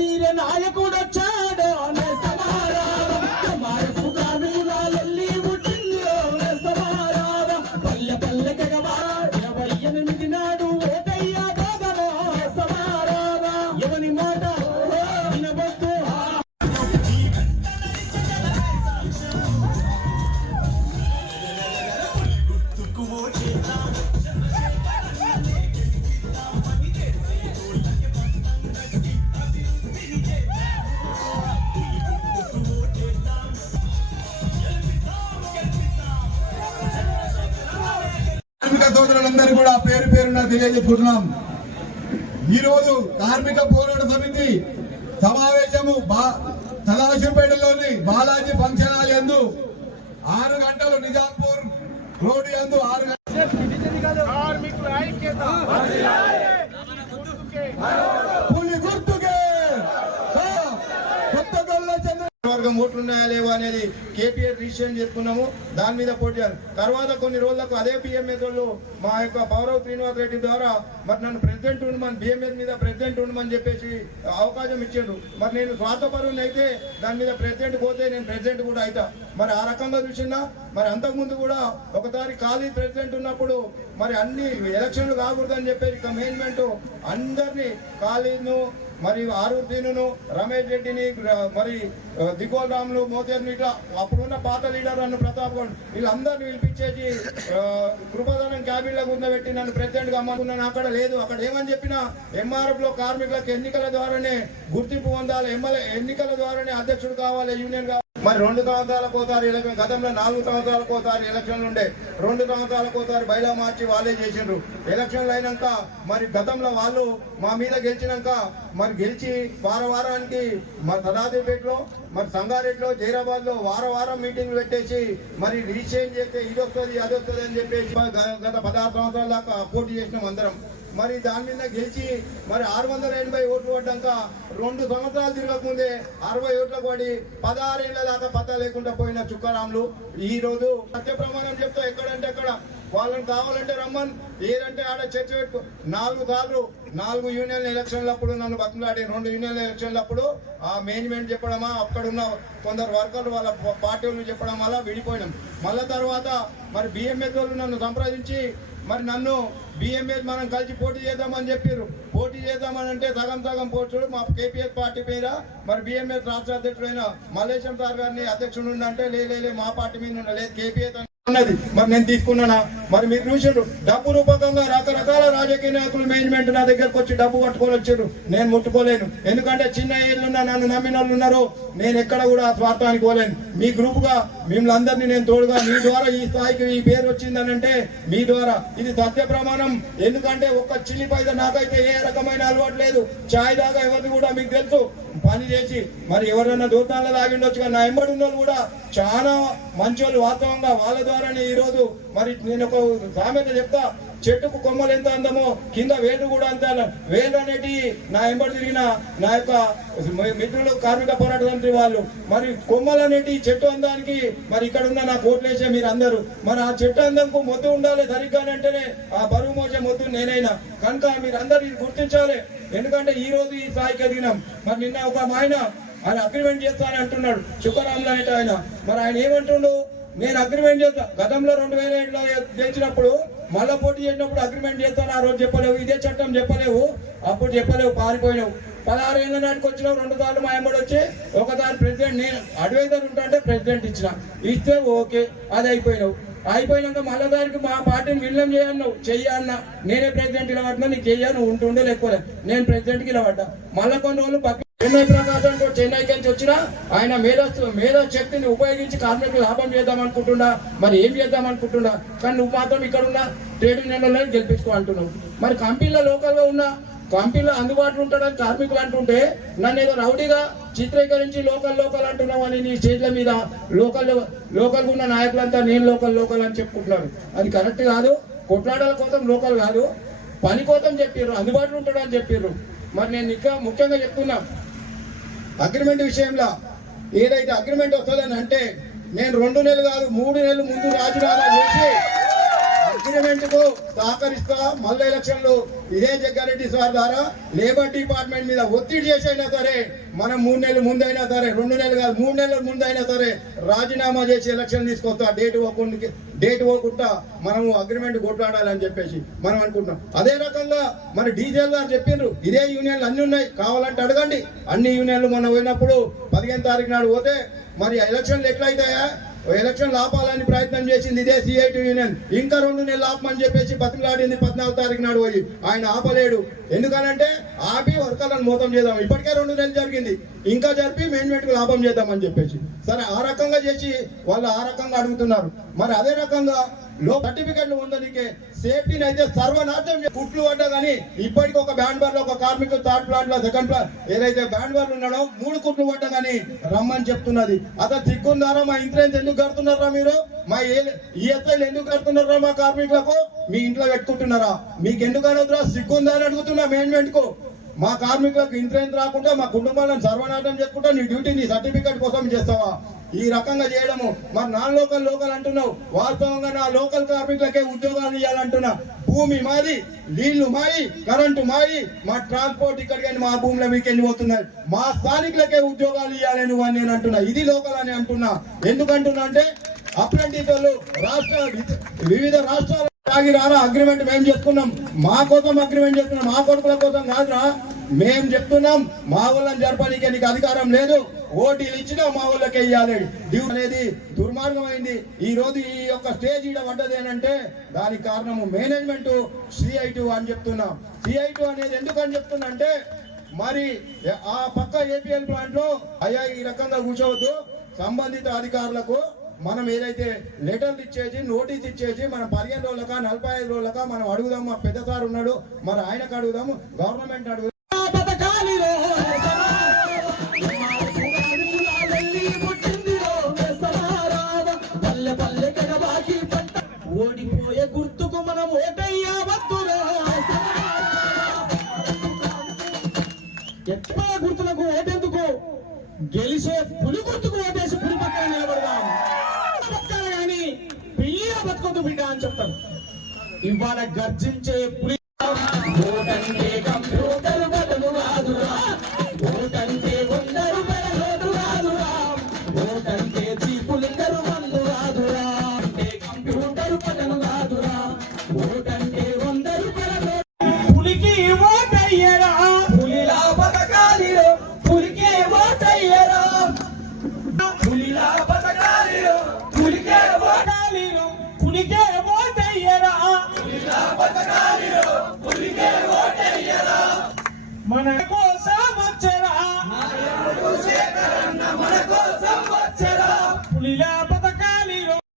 తీరే నాయకుడు వచ్చా పేరున తెలియజేసుకుంటున్నాం ఈరోజు కార్మిక పోరాట సమితి సమావేశము సదాశివపేటలోని బాలాజీ ఫంక్షన్ హాల్ ఎందు ఆరు గంటలు నిజాంపూర్ రోడ్డు ఎందు ఆరు గంటలు కార్మికుల ఐక్యత పులి గుర్తుకే కా! కొత్తగొల్ల చంద్ర వర్గం ఓట్లు ఉన్నాయా లేవా అనేది కేటీఆర్ రిజిస్ట్రేషన్ చేసుకున్నాము దాని మీద పోటీ తర్వాత కొన్ని రోజులకు అదే బిఎంఎస్ వాళ్ళు మా యొక్క పౌరవ్ శ్రీనివాస్ రెడ్డి ద్వారా మరి నన్ను ప్రెసిడెంట్ ఉండమని బిఎంఎస్ మీద ప్రెసిడెంట్ ఉండమని చెప్పేసి అవకాశం ఇచ్చిండ్రు మరి నేను స్వార్థపరుని అయితే దాని మీద ప్రెసిడెంట్ పోతే నేను ప్రెసిడెంట్ కూడా అవుతా మరి ఆ రకంగా చూసినా మరి అంతకుముందు కూడా ఒకసారి ఖాళీ ప్రెసిడెంట్ ఉన్నప్పుడు మరి అన్ని ఎలక్షన్లు కాకూడదని చెప్పేసి కమేన్మెంట్ అందరినీ ఖాళీను మరి ఆరూరు దీనును రమేష్ రెడ్డిని మరి దిగోల్ రాములు మోతేర్ని ఇట్లా అప్పుడున్న పాత లీడర్ అన్న ప్రతాప్ గౌడ్ వీళ్ళందరిని పిలిపించేసి ఆ, కృపదానం క్యాబిన్లో కూర్చోబెట్టి నన్ను ప్రెసిడెంట్గా అమ్ముకున్నాను అక్కడ లేదు. అక్కడ ఏమని చెప్పినా ఎంఆర్ఎఫ్లో కార్మికులకు ఎన్నికల ద్వారానే గుర్తింపు పొందాలి. ఎమ్మెల్యే ఎన్నికల ద్వారానే అధ్యక్షుడు కావాలి యూనియన్ కావాలి. మరి రెండు సంవత్సరాలకు ఒకసారి ఎలక్షన్ గతంలో నాలుగు సంవత్సరాలకు ఒకసారి ఎలక్షన్లు ఉండే రెండు సంవత్సరాలకు ఒకసారి బయలా మార్చి వాళ్ళే చేసిండ్రు. ఎలక్షన్లు అయినాక మరి గతంలో వాళ్ళు మా మీద గెలిచినాక మరి గెలిచి వార వారానికి మరి సదాదిపేటలో మరి సంగారెడ్డిలో జైరాబాద్లో వార వారం మీటింగ్లు పెట్టేసి మరి రీచేంజ్ చేస్తే ఇది వస్తుంది అది వస్తుంది అని చెప్పేసి గత పదహారు సంవత్సరాల దాకా పోటీ చేసినాం అందరం. మరి దాని మీద గెలిచి మరి ఆరు వందల ఎనభై ఓట్లు పడ్డాక రెండు సంవత్సరాలు తిరగకముందే అరవై ఓట్లకు పడి పదహారేళ్ళ దాకా పత్తా లేకుండా పోయిన చుక్కారాములు ఈ రోజు సత్య ప్రమాణం చెప్తా ఎక్కడంటే అక్కడ. వాళ్ళని కావాలంటే రమ్మన్ ఏదంటే ఆడ చర్చ పెట్టు. నాలుగు సార్లు నాలుగు యూనియన్ ఎలక్షన్లప్పుడు నన్ను బతుకులాడే రెండు యూనియన్ ఎలక్షన్లప్పుడు ఆ మేనేజ్మెంట్ చెప్పడమా అక్కడున్న కొందరు వర్కర్లు వాళ్ళ పార్టీ వాళ్ళు చెప్పడం వల్ల విడిపోయినాం. మళ్ళా తర్వాత మరి బిఎంఎస్ వాళ్ళు నన్ను సంప్రదించి మరి నన్ను బిఎంఎస్ మనం కలిసి పోటీ చేద్దామని చెప్పారు పోటీ చేద్దామని అంటే సగం సగం పోస్టులు మా కేపీఎస్ పార్టీ మీద మరి బిఎంఎస్ రాష్ట్ర అధ్యక్షుడైన మల్లేశం సార్ గారిని అధ్యక్షుడు అంటే లే మా పార్టీ మీద లేదు కేపీఎస్ అని ఉన్నది. మరి నేను తీసుకున్నానా? మరి మీరు చూసారు డబ్బు రూపకంగా రకరకాల రాజకీయ నాయకులు మేనేజ్మెంట్ నా దగ్గరకు వచ్చి డబ్బు పట్టుకొని వచ్చారు నేను ముట్టుకోలేను. ఎందుకంటే చిన్న ఏళ్ళు ఉన్న నన్ను నమ్మిన వాళ్ళు ఉన్నారు నేను ఎక్కడ కూడా ఆ స్వార్థానికి పోలేను. మీ గ్రూప్గా మిమ్మల్ని అందరినీ నేను తోడుగా మీ ద్వారా ఈ స్థాయికి ఈ పేరు వచ్చిందని అంటే మీ ద్వారా. ఇది సత్య ప్రమాణం. ఎందుకంటే ఒక్క చిల్లి పైద నాకైతే ఏ రకమైన అలవాటు లేదు. చాయ్ దాకా ఎవరిని కూడా మీకు తెలుసు. పని చేసి మరి ఎవరైనా దూతాల్లో తాగిండొచ్చు కానీ నా ఎంబడి ఉన్న కూడా చాలా మంచోళ్ళు వాస్తవంగా వాళ్ళ ద్వారానే ఈ రోజు మరి నేను ఒక సామెత చెప్తా. చెట్టుకు కొమ్మలు ఎంత అందమో కింద వేలు కూడా అంత వేలు అనేటి నా ఎంబడి తిరిగిన నా యొక్క మిత్రులు కార్మిక పోరాట తండ్రి వాళ్ళు. మరి కొమ్మలు అనేటి చెట్టు అందానికి మరి ఇక్కడ ఉన్న నా కోట్లేసే మీరు అందరూ మరి ఆ చెట్టు అందంకు మొద్దు ఉండాలి సరిగ్గా అంటేనే ఆ బరువు మోసే మొద్దు నేనైనా. కనుక మీరు అందరు గుర్తించాలి. ఎందుకంటే ఈ రోజు ఈ స్థాయికి ఎదిగినాం మరి నిన్న ఒక ఆయన ఆయన అగ్రిమెంట్ చేస్తానని అంటున్నాడు. శుక్రరాములు అనేట ఆయన. మరి ఆయన ఏమంటుండు? నేను అగ్రిమెంట్ చేస్తా. గతంలో రెండు వేల ఏడులో గెలిచినప్పుడు మళ్ళా పోటీ చేసినప్పుడు అగ్రిమెంట్ చేస్తాను. ఆ రోజు చెప్పలేవు. ఇదే చట్టం చెప్పలేవు. అప్పుడు చెప్పలేవు. పారిపోయినావు. పదహారు ఏళ్ళ నాటికి వచ్చినావు. రెండు సార్లు మా ఎంబడి వచ్చి ఒకసారి ప్రెసిడెంట్ నేను అడ్వైజర్ ఉంటా అంటే ప్రెసిడెంట్ ఇచ్చిన. ఇస్తే ఓకే. అది అయిపోయినావు. అయిపోయినాక మళ్ళా దానికి మా పార్టీని విలీనం చేయన్నావు చెయ్యన్న. నేనే ప్రెసిడెంట్ ఇలా పట్టినా నీకు చెయ్యాను ఉంటుండే లేకపోతే నేను ప్రెసిడెంట్కి ఇలా పడ్డా మళ్ళా కొన్ని రోజులు పక్క చెన్నై ప్రకాశం చెన్నైకి నుంచి వచ్చిన ఆయన మేధస్సు మేధా శక్తిని ఉపయోగించి కార్మికులు లాభం చేద్దాం అనుకుంటున్నా మరి ఏం చేద్దాం అనుకుంటున్నా కానీ నువ్వు మాత్రం ఇక్కడ ఉన్న ట్రేడ్ యూనియన్లలో గెలిపించుకో అంటున్నావు. మరి కంపెనీలో లోకల్గా ఉన్న కంపెనీలో అందుబాటులో ఉంటాడని కార్మికులు అంటుంటే నన్ను ఏదో రౌడీగా చిత్రీకరించి లోకల్ లోకల్ అంటున్నావు అని నీ స్టేజ్ల మీద లోకల్ లోకల్ ఉన్న నాయకులంతా నేను లోకల్ లోకల్ అని చెప్పుకుంటున్నాను అది కరెక్ట్ కాదు. కొట్లాటల కోసం లోకల్ కాదు. పని కోసం చెప్పారు అందుబాటులో ఉంటాడని చెప్పారు మరి నేను ఇంకా ముఖ్యంగా చెప్తున్నా. అగ్రిమెంట్ విషయంలో ఏదైతే అగ్రిమెంట్ వస్తుందని అంటే నేను రెండు నెలలు కాదు మూడు నెలలు ముందు రాజీనామా చేసి అగ్రిమెంట్కు సహకరిస్తా మళ్ళీ ఎలక్షన్లు ఇదే జగ్గారెడ్డి సార్ ద్వారా లేబర్ డిపార్ట్మెంట్ మీద ఒత్తిడి చేసైనా సరే మనం మూడు నెలలు ముందైనా సరే రెండు నెలలు కాదు మూడు నెలల ముందైనా సరే రాజీనామా చేసి ఎలక్షన్ తీసుకొస్తా డేట్ ఇవ్వకుండా డేట్ పోకుండా మనము అగ్రిమెంట్ కొట్లాడాలని చెప్పేసి మనం అనుకుంటున్నాం. అదే రకంగా మన డీజేల్ గారు చెప్పిండ్రు ఇదే యూనియన్లు అన్ని ఉన్నాయి కావాలంటే అడగండి. అన్ని యూనియన్లు మొన్న పోయినప్పుడు పదిహేను తారీఖు నాడు పోతే మరి ఎలక్షన్లు ఎట్లయితాయా? ఎలక్షన్ ఆపాలని ప్రయత్నం చేసింది ఇదే సిఐటి యూనియన్. ఇంకా రెండు నెలలు ఆపమని చెప్పేసి బతిమలాడింది పద్నాలుగు తారీఖు నాడు పోయి. ఆయన ఆపలేడు. ఎందుకనంటే ఆపి వర్కర్లను మోతం చేద్దాం. ఇప్పటికే రెండు నెలలు జరిగింది. ఇంకా జరిపి మేనేజ్మెంట్కు లాభం చేద్దామని చెప్పేసి. సరే ఆ రకంగా చేసి వాళ్ళు ఆ రకంగా అడుగుతున్నారు. మరి అదే రకంగా లో సర్టిఫికెట్లు ఉందనికే సేఫ్టీని అయితే సర్వనాశనం కుట్లు పడ్డా కానీ ఇప్పటికి ఒక బ్యాండ్ బార్లో ఒక కార్మికుడు థర్డ్ ప్లాంట్లో సెకండ్ ప్లాంట్ ఏదైతే బ్యాండ్ బార్ ఉన్నాడో మూడు కుట్లు పడ్డా కానీ రమ్మని చెప్తున్నది. అసలు దిక్కుందారా? మా ఇన్సూరెన్స్ ఎందుకు కడుతున్నారా మీరు? మా ఈఎస్ఐలు ఎందుకు కడుతున్నారా మా కార్మికులకు? మీ ఇంట్లో పెట్టుకుంటున్నారా? మీకు ఎందుకు అనొద్దురా? సిగ్గుందా అని అడుగుతున్నా మేనేజ్మెంట్కు మా కార్మికులకు ఇన్సూరెన్స్ రాకుండా మా కుటుంబాలను సర్వనాశనం చేసుకుంటా నీ డ్యూటీ నీ సర్టిఫికేట్ కోసం చేస్తావా? ఈ రకంగా చేయడము. మరి నాన్ లోకల్ లోకల్ అంటున్నావు. వాస్తవంగా నా లోకల్ కార్మికులకే ఉద్యోగాలు ఇవ్వాలంటున్నా భూమి మాది నీళ్ళు మాయి కరెంటు మాయి మా ట్రాన్స్పోర్ట్ ఇక్కడికి మా భూమిలో మీకు ఎన్ని పోతున్నాయి మా స్థానికులకే ఉద్యోగాలు ఇవ్వాలి నువ్వు అని నేను అంటున్నా. ఇది లోకల్ అని అంటున్నా. ఎందుకంటున్నా అంటే అప్రెంటిస్ వాళ్ళు రాష్ట్ర వివిధ రాష్ట్రాల తాగి రారా అగ్రిమెంట్ మేము చెప్తున్నాం మా కోసం అగ్రిమెంట్ చెప్తున్నాం మా కొడుకుల కోసం కాదురా. మేము చెప్తున్నాం మా వాళ్ళని జరపడానికి నీకు అధికారం లేదు. ఓటీలు ఇచ్చినా మా ఊళ్ళకి వేయాలి డ్యూ అనేది దుర్మార్గమైంది. ఈ రోజు ఈ యొక్క స్టేజ్ ఈడ పడ్డది అంటే దానికి కారణము మేనేజ్మెంట్ సిఐటు అని చెప్తున్నా. సిఐటు అనేది ఎందుకు అని చెప్తున్నా అంటే మరి ఆ పక్క ఏపీఎల్ ప్లాంట్లో అయ్యా ఈ రకంగా కూర్చోవద్దు. సంబంధిత అధికారులకు మనం ఏదైతే లెటర్లు ఇచ్చేసి నోటీస్ ఇచ్చేసి మనం పదిహేను రోజులక నలభై ఐదు రోజులక మనం అడుగుదాం. మా పెద్ద సార్ ఉన్నాడు మరి ఆయనకు అడుగుదాము గవర్నమెంట్ అడుగుదాం. పల్లె పల్లె కడబాకి పంట. ఓడిపోయే గుర్తుకు మనం ఓటయ్యావద్దురో. ఎట్లా గుర్తులకు ఓటెందుకు? గెలిచే పులి గుర్తుకు ఓటేసి పులి పక్కన నిలబడదాం. బతకాలి కానీ పిల్లిగా బతుకొద్దు బిడ్డ అని చెప్తారు. ఇవాళ గర్జించే పులి ఓటంటే పులికే ఓటయ్యరా. మన కోసం వచ్చరా. పులిలా